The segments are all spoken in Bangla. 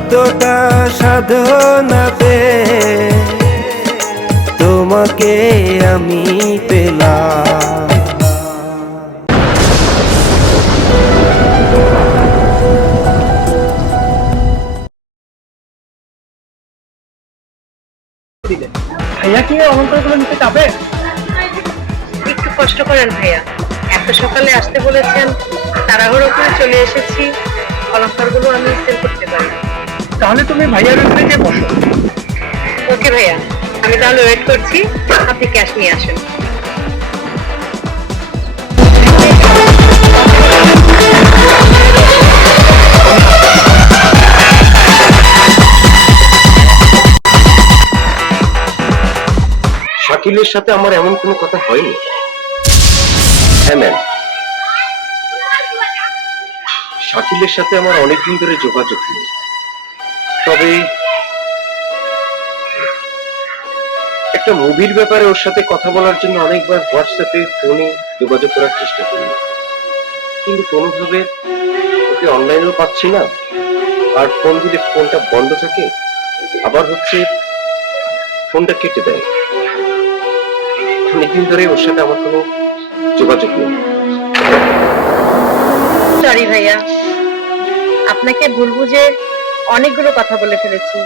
কতটা সাধনাতে তোমাকে আমি পেলাম। ভাইয়া কি আমন্ত্রণগুলো নিতে যাবে? একটু কষ্ট করেন ভাইয়া, এত সকালে আসতে বলেছেন, তাড়াহুড়ো করে চলে এসেছি। অলঙ্কারগুলো আমি সেল করতে পারি। তাহলে তুমি ভাইয়ার ওখানে গিয়ে বসো। ওকে ভাইয়া, আমি তাহলে ওয়েট করছি, আপনি ক্যাশ নিয়ে আসেন। শাকিলের সাথে আমার এমন কোনো কথা হয়নি। হ্যাঁ ম্যাম, শাকিলের সাথে আমার অনেকদিন ধরে যোগাযোগ নেই, তবে একটা মুভির ব্যাপারে ওর সাথে কথা বলার জন্য অনেকবার হোয়াটসঅ্যাপে ফোনে যোগাযোগ করার চেষ্টা করি, কিন্তু কোনোভাবে ওকে অনলাইনেও পাচ্ছি না। আর ফোন দিলে ফোনটা বন্ধ থাকে, আবার হচ্ছে ফোনটা কেটে দেয়। অনেকদিন ধরে ওর সাথে আমার কোনো যোগাযোগ নেই। সরি ভাইয়া, আপনাকে ভুল বুঝে অনেকগুলো কথা বলে ফেলেছি,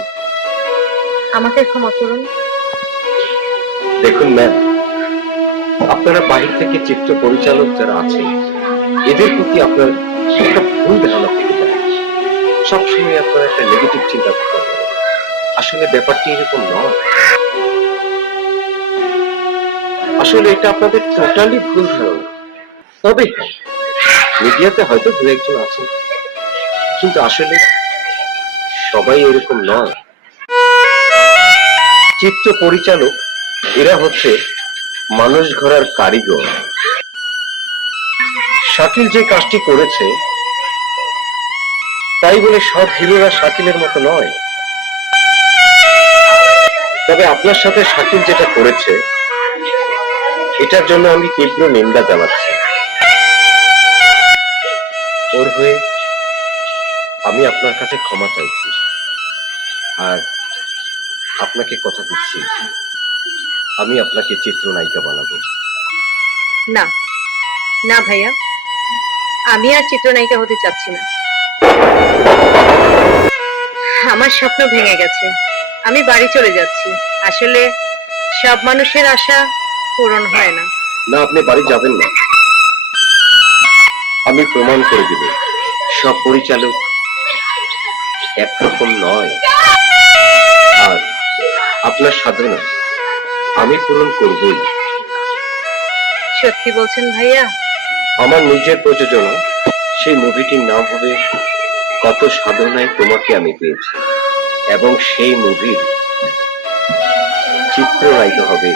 আমাকে ক্ষমা করুন। দেখুন ম্যাম, আপনারা বাহির থেকে চিত্র পরিচালক যারা আছেন, এদের প্রতি আপনার একটা ভুল ধারণা থেকে যায়। সবসময় আপনারা একটা নেগেটিভ চিন্তা করেন, আসলে ব্যাপারটি এরকম নয়। আসলে এটা আপনাদের টোটালি ভুল ধারণা। তবে হ্যাঁ, মিডিয়াতে হয়তো দু একজন আছেন, কিন্তু আসলে সবাই এরকম নয়। চিত্র পরিচালক এরা হচ্ছে মানুষ গড়ার কারিগর। শাকিল যে কাজটি করেছে, তাই বলে সব হিরোরা শাকিলের মতো নয়। তবে আপনার সাথে শাকিল যেটা করেছে, এটার জন্য আমি তীব্র নিন্দা জানাচ্ছি। ওর হয়ে আমি আপনার কাছে ক্ষমা চাইছি, আর আপনাকে কথা দিচ্ছি আমি আপনাকে চিত্রনায়িকা বানাবো। না না ভাইয়া, আমি আর চিত্রনায়িকা হতে চাচ্ছি না। আমার স্বপ্ন ভেঙে গেছে, আমি বাড়ি চলে যাচ্ছি। আসলে সব মানুষের আশা পূরণ হয় না। না, আপনি বাড়ি যাবেন না। আমি প্রমাণ করে দিব সব পরিচালক একরকম নয়, আর আপনার সাধনা আমি পূরণ করবই। সত্যি বলছেন ভাইয়া? আমার নিজের প্রযোজনা, সেই মুভিটির নাম হবে কত সাধনায় তোমাকে আমি পেয়েছি, এবং সেই মুভির চিত্রনায়িকা হবে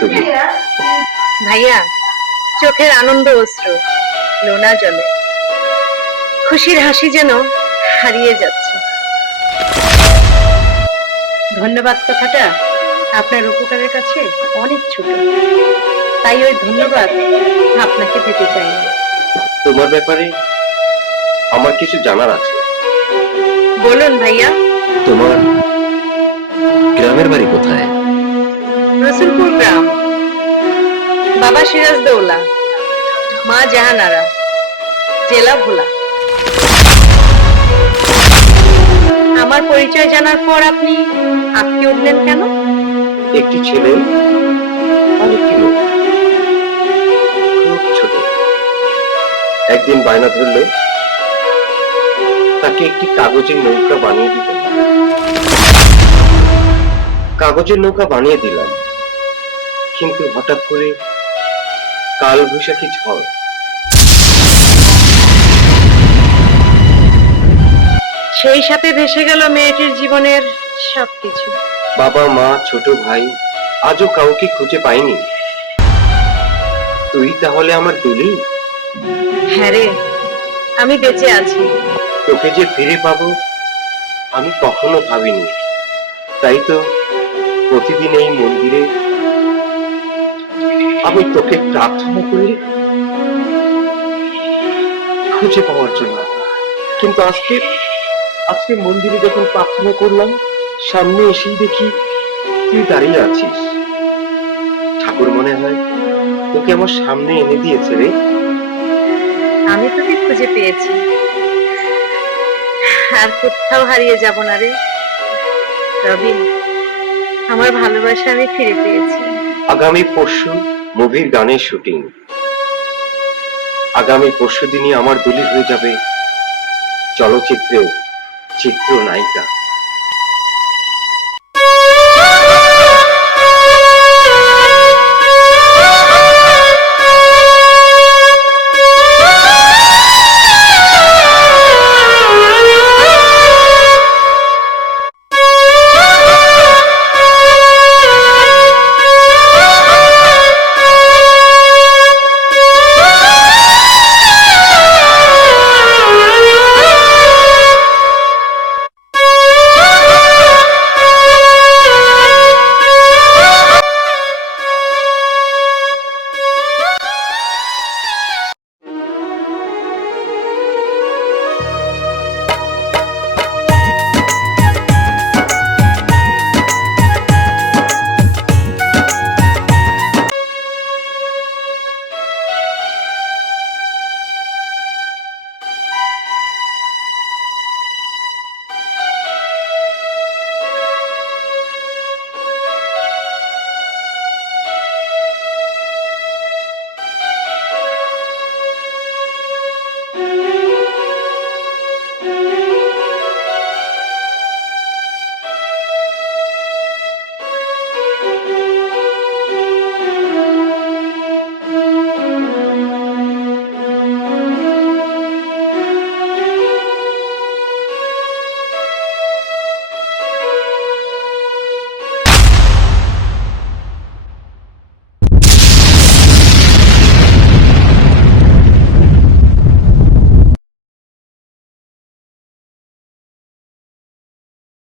তুমি। ভাইয়া, চোখের আনন্দ অশ্রু লোনা জলে, খুশির হাসি যেন হারিয়ে যাচ্ছে। ধন্যবাদ কথাটা আপনার উপকারের কাছে অনেক ছোট, তাই ওই ধন্যবাদ আপনাকে দিতে চাই না। তোমার ব্যাপারে আমার কিছু জানার আছে। বলুন ভাইয়া। তোমার গ্রামের বাড়ি কোথায়? রসুলপুর গ্রাম, বাবা সিরাজ দৌলা, মা জাহানারা, জেলা ভোলা। আমার পরিচয় জানার পর আপনি আটকে উঠলেন কেন? একটি ছেলে আর একটি মেয়ে, খুব ছোট, একদিন বায়না ধরলো তাকে একটি কাগজের নৌকা বানিয়ে দিতে। কাগজের নৌকা বানিয়ে দিলাম, কিন্তু হঠাৎ করে কাল বৈশাখী ঝড়, সেই সাথে ভেসে গেল মেয়েটির জীবনের সবকিছু। বাবা মা ছোট ভাই আজও কাউকে খুঁজে পাইনি। তুই তাহলে আমার দুলি? হ্যাঁ রে, আমি বেঁচে আছি। তোকে যে ফিরে পাবো আমি কখনো ভাবিনি, তাই তো প্রতিদিন এই মন্দিরে আমি তোকে প্রার্থনা করি খুঁজে পাওয়ার জন্য। কিন্তু আজকে মন্দিরে যখন প্রার্থনা করলাম, সামনে এসেই দেখি তুই দাঁড়িয়ে আছিস। ঠাকুর মনে হয় তোকে আমার সামনে এনে দিয়েছে রে। আমি তোকে খুঁজে পেয়েছি, আর কোথাও হারিয়ে যাব না রে রবিন। আমার ভালোবাসা আমি ফিরে পেয়েছি। আগামী পরশু মুভির গানের শুটিং। আগামী পরশু দিনই আমার দুলি হয়ে যাবে চলচ্চিত্রের চিত্রনায়িকা।